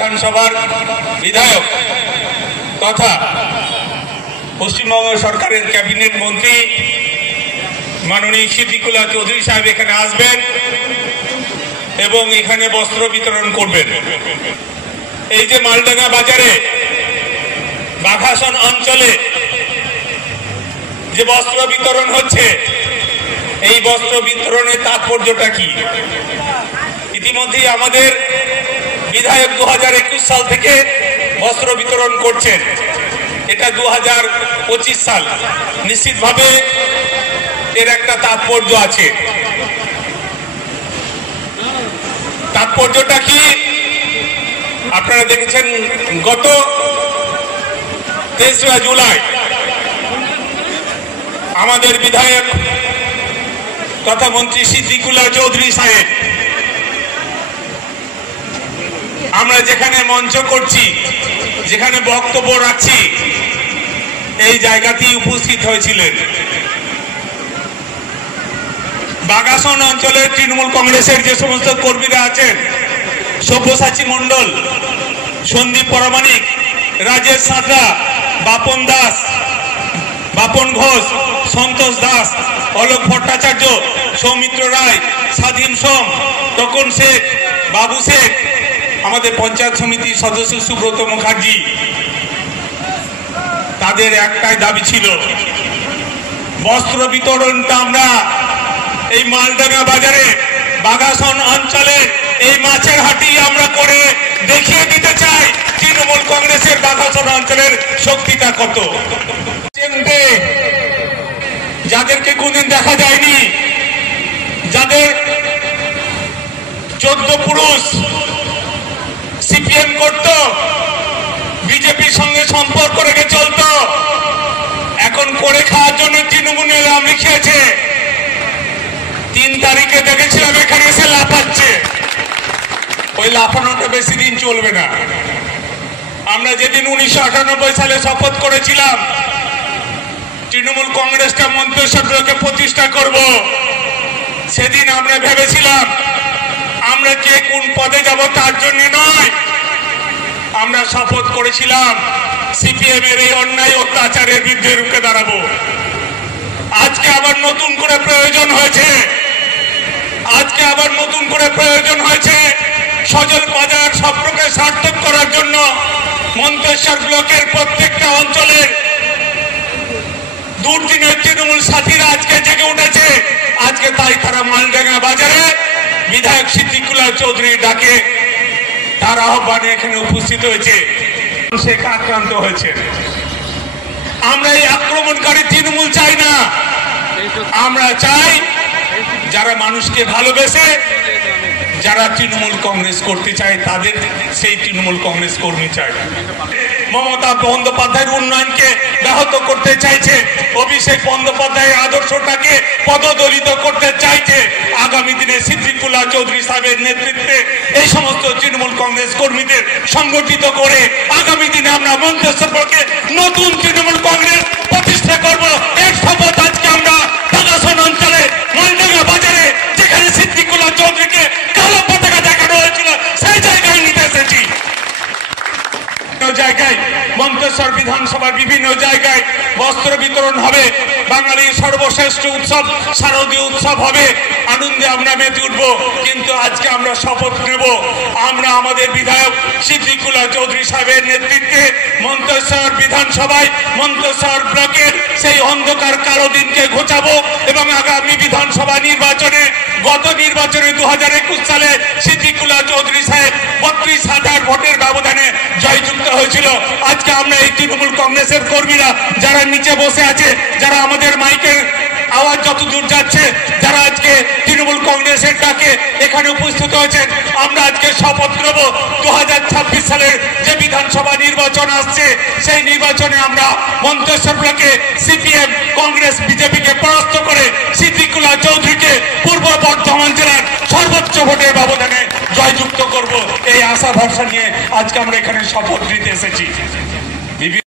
বিধানসভার বিধায়ক তথা পশ্চিমবঙ্গ সরকারের ক্যাবিনেট মন্ত্রী মাননীয় সিদ্দিকুল্লাহ চৌধুরী সাহেব এখানে আসবেন এবং এখানে বস্ত্র বিতরণ করবেন। এই যে মালডাঙ্গা বাজারে বাঘাসন অঞ্চলে যে বস্ত্র বিতরণ হচ্ছে, এই বস্ত্র বিতরণের তাৎপর্যটা কি? ইতিমধ্যেই আমাদের বিধায়ক 2021 সাল থেকে বস্ত্র বিতরণ করছেন, এটা 2025 সাল। নিশ্চিতভাবে এর একটা তাৎপর্য আছে। তাৎপর্যটা কি আপনারা দেখেছেন, গত 23 জুলাই আমাদের বিধায়ক তথা মন্ত্রী সিদ্দিকুল্লাহ চৌধুরী সাহেব আমরা যেখানে মঞ্চ করছি, যেখানে বক্তব্য রাখছি, এই জায়গাতেই উপস্থিত হয়েছিলেন। বাঘাসন অঞ্চলের তৃণমূল কংগ্রেসের যে সমস্ত কর্মীরা আছেন, সব্যসাচী মণ্ডল, সন্দীপ পরামানিক, রাজেশ সাঁতরা, বাপন দাস, বাপন ঘোষ, সন্তোষ দাস, অলোক ভট্টাচার্য, সৌমিত্র রায়, স্বাধীন সোম, তখন শেখ, বাবু শেখ, আমাদের পঞ্চায়েত সমিতির সদস্য সুব্রত মুখার্জি, তাদের একটাই দাবি ছিল, বস্ত্র বিতরণটা আমরা এই মালডাঙ্গা বাজারে বাঘাসন অঞ্চলে এই মাছের হাটি আমরা করে দেখিয়ে দিতে চাই তৃণমূল কংগ্রেসের বাঘাসন অঞ্চলের শক্তিটা কত। যাদেরকে কোনদিন দেখা যায়নি, যাদের 14 পুরুষ সিপিএম করত, বিজেপির সঙ্গে সম্পর্ক রেখে চলত, এখন করে খাওয়ার জন্য তৃণমূলে নাম লিখিয়েছে। 3 তারিখে দেখেছিলাম এখানে এসে লাফাচ্ছে। ওই লাফানোটা বেশি দিন চলবে না। আমরা যেদিন 1998 সালে শপথ করেছিলাম তৃণমূল কংগ্রেসটা মন্ত্রিসভাকে প্রতিষ্ঠা করব, সেদিন আমরা ভেবেছিলাম আমরা কে কোন পদে যাব তার জন্য নয়, আমরা শপথ করেছিলাম সিপিএম এর এই অন্যায় অত্যাচারের বিরুদ্ধে রুখে দাঁড়াবো। আজকে আবার নতুন করে প্রয়োজন হয়েছে, আজকে আবার নতুন করে প্রয়োজন হয়েছে সজল বাজার স্বপ্নকে সার্থক করার জন্য মন্তেশ্বর ব্লকের প্রত্যেকটা অঞ্চলের দুর্দিনের তৃণমূল সাথীরা আজকে জেগে উঠেছে। আজকে তাই তারা মালডাঙ্গা বাজারে বিধায়ক সিদ্দিকুল্লাহ চৌধুরীর ডাকে তার আহ্বানে এখানে উপস্থিত হয়েছে, শেখ আক্রান্ত হয়েছে। আমরা এই আক্রমণকারী তৃণমূল চাই না, আমরা চাই যারা মানুষকে ভালোবেসে, যারা তৃণমূল কংগ্রেস করতে চায় তাদের সেই তৃণমূল কংগ্রেস কর্মী চাই। মমতা বন্দ্যোপাধ্যায়ের উন্নয়নকে ব্যাহত করতে চাইছে, অভিষেক বন্দ্যোপাধ্যায়ের আদর্শটাকে পদদলিত করতে চাইছে। আগামী দিনে সিদ্দিকুল্লাহ চৌধুরী সাহেবের নেতৃত্বে এই সমস্ত তৃণমূল কংগ্রেস কর্মীদের সংগঠিত করে আগামী দিনে আমরা মন্তেশ্বরকে নতুন তৃণমূল কংগ্রেস প্রতিষ্ঠা করব। এর শপথ আজকে আমরা বাঘাসন অঞ্চলে মালডাঙ্গা বাজারে যেখানে সিদ্দিকুল্লাহ চৌধুরীকে কালো পতাকা দেখানো হয়েছিল সেই জায়গায় নিতে এসেছি। জায়গায় মন্তেশ্বর বিধানসভার বিভিন্ন জায়গায় বস্ত্র বিতরণ হবে, বাঙালির সর্বশ্রেষ্ঠ উৎসব শারদীয় উৎসব হবে, আনন্দে আমরা মেতে উঠবো। কিন্তু আজকে আমরা শপথ নেব, আমরা আমাদের বিধায়ক সিদ্দিকুল্লাহ চৌধুরী সাহেবের নেতৃত্বে মন্তেশ্বর বিধানসভায় মন্তেশ্বর ব্লকের সেই অন্ধকার কালো দিনকে ঘোচাবো এবং আগামী বিধানসভা নির্বাচনে, গত নির্বাচনে 2021 সালে সিদ্দিকুল্লাহ চৌধুরী সাহেব 32,000 ভোটের ব্যবধানে জয়যুক্ত হয়েছিল। আজকে আমরা এই তৃণমূল কংগ্রেসের কর্মীরা যারা নিচে বসে আছে, যারা আমাদের মাইকের আওয়াজ যত দূর যাচ্ছে, যারা আজকে তৃণমূল কংগ্রেসের ডাকে এখানে উপস্থিত হয়েছেন, আমরা আজকে শপথ নেব 2026 সালের যে বিধানসভা নির্বাচন আসছে সেই নির্বাচনে আমরা মন্তেশ্বর ব্লকে সিপিএম, কংগ্রেস, বিজেপিকে পরাস্ত করে সিদ্দিকুল্লাহ চৌধুরীকে পূর্ব বর্ধমান জেলার সর্বোচ্চ ভোটের ব্যবধানে জয়যুক্ত করব। এই আশা ভরসা নিয়ে আজকে আমরা এখানে শপথ নিতে এসেছি।